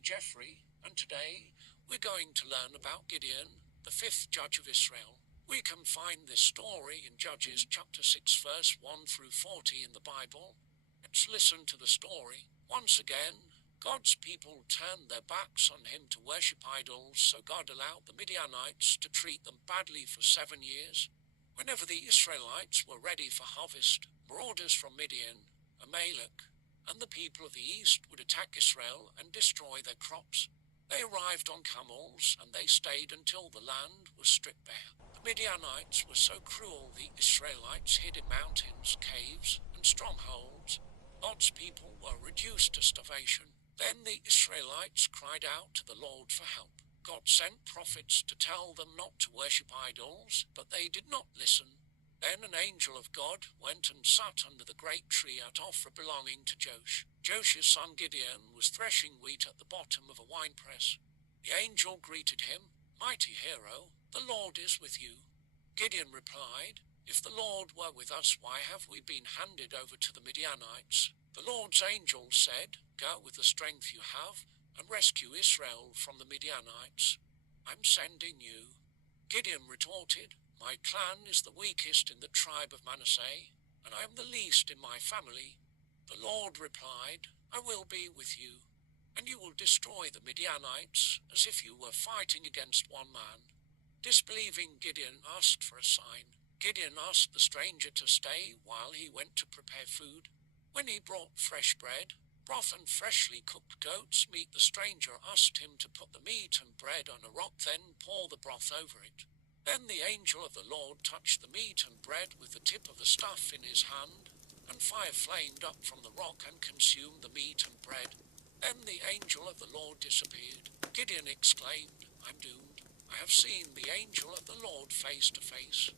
me, Geoffrey, and today we're going to learn about Gideon, the fifth judge of Israel. We can find this story in Judges chapter 6 verse 1 through 40 in the Bible. Let's listen to the story. Once again, God's people turned their backs on him to worship idols, so God allowed the Midianites to treat them badly for 7 years. Whenever the Israelites were ready for harvest, marauders from Midian, Amalek, and the people of the east would attack Israel and destroy their crops. They arrived on camels, and they stayed until the land was stripped bare. The Midianites were so cruel the Israelites hid in mountains, caves, and strongholds. God's people were reduced to starvation. Then the Israelites cried out to the Lord for help. God sent prophets to tell them not to worship idols, but they did not listen. Then an angel of God went and sat under the great tree at Ophrah belonging to Joash. Joash's son Gideon was threshing wheat at the bottom of a winepress. The angel greeted him, "Mighty hero, the Lord is with you." Gideon replied, "If the Lord were with us, why have we been handed over to the Midianites?" The Lord's angel said, "Go with the strength you have and rescue Israel from the Midianites. I'm sending you." Gideon retorted, "My clan is the weakest in the tribe of Manasseh, and I am the least in my family." The Lord replied, "I will be with you, and you will destroy the Midianites as if you were fighting against one man." Disbelieving Gideon asked for a sign. Gideon asked the stranger to stay while he went to prepare food. When he brought fresh bread, broth and freshly cooked goat's meat, the stranger asked him to put the meat and bread on a rock, then pour the broth over it. Then the angel of the Lord touched the meat and bread with the tip of the staff in his hand, and fire flamed up from the rock and consumed the meat and bread. Then the angel of the Lord disappeared. Gideon exclaimed, "I'm doomed. I have seen the angel of the Lord face to face."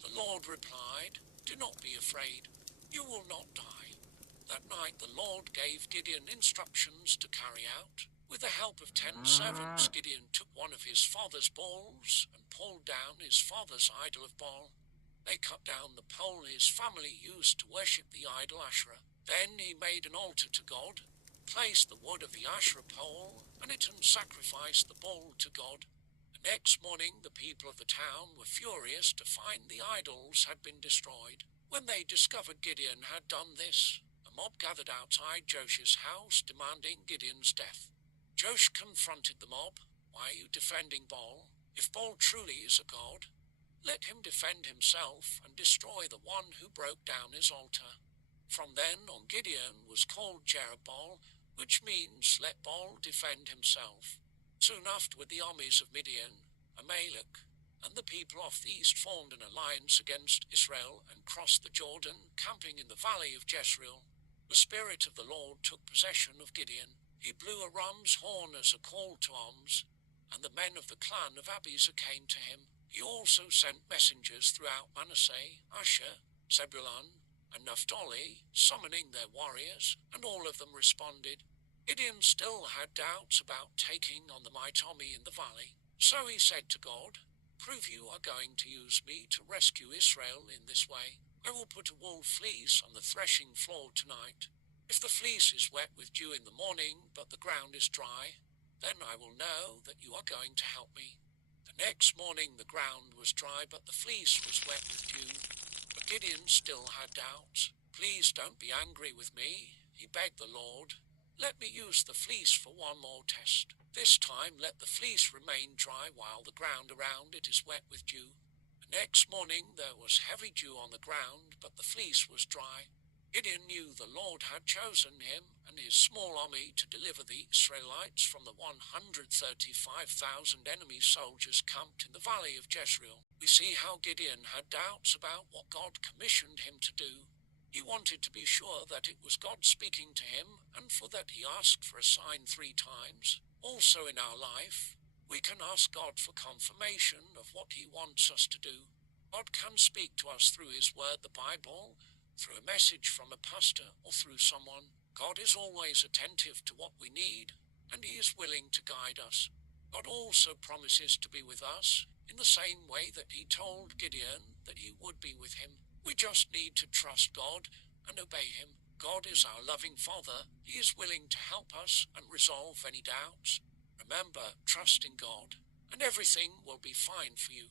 The Lord replied, "Do not be afraid. You will not die." That night the Lord gave Gideon instructions to carry out. With the help of 10 servants, Gideon took one of his father's bulls and pulled down his father's idol of Baal. They cut down the pole his family used to worship the idol Asherah. Then he made an altar to God, placed the wood of the Asherah pole on it, and sacrificed the bull to God. The next morning the people of the town were furious to find the idols had been destroyed. When they discovered Gideon had done this, a mob gathered outside Joash's house demanding Gideon's death. Joash confronted the mob. "Why are you defending Baal? If Baal truly is a god, let him defend himself and destroy the one who broke down his altar." From then on, Gideon was called Jerubbaal, which means "let Baal defend himself." Soon afterward, the armies of Midian, Amalek, and the people of the east formed an alliance against Israel and crossed the Jordan, camping in the valley of Jezreel. The Spirit of the Lord took possession of Gideon. He blew a ram's horn as a call to arms, and the men of the clan of Abiezer came to him. He also sent messengers throughout Manasseh, Asher, Zebulun, and Naphtali, summoning their warriors, and all of them responded. Gideon still had doubts about taking on the mighty army in the valley, so he said to God, "Prove you are going to use me to rescue Israel in this way. I will put a wool fleece on the threshing floor tonight. If the fleece is wet with dew in the morning, but the ground is dry, then I will know that you are going to help me." The next morning the ground was dry, but the fleece was wet with dew. But Gideon still had doubts. "Please don't be angry with me," he begged the Lord. "Let me use the fleece for one more test. This time let the fleece remain dry while the ground around it is wet with dew." The next morning there was heavy dew on the ground, but the fleece was dry. Gideon knew the Lord had chosen him and his small army to deliver the Israelites from the 135,000 enemy soldiers camped in the valley of Jezreel. We see how Gideon had doubts about what God commissioned him to do. He wanted to be sure that it was God speaking to him, and for that he asked for a sign 3 times. Also in our life, we can ask God for confirmation of what he wants us to do. God can speak to us through his word, the Bible, through a message from a pastor, or through someone. God is always attentive to what we need, and he is willing to guide us. God also promises to be with us in the same way that he told Gideon that he would be with him. We just need to trust God and obey him. God is our loving Father. He is willing to help us and resolve any doubts. Remember, trust in God, and everything will be fine for you.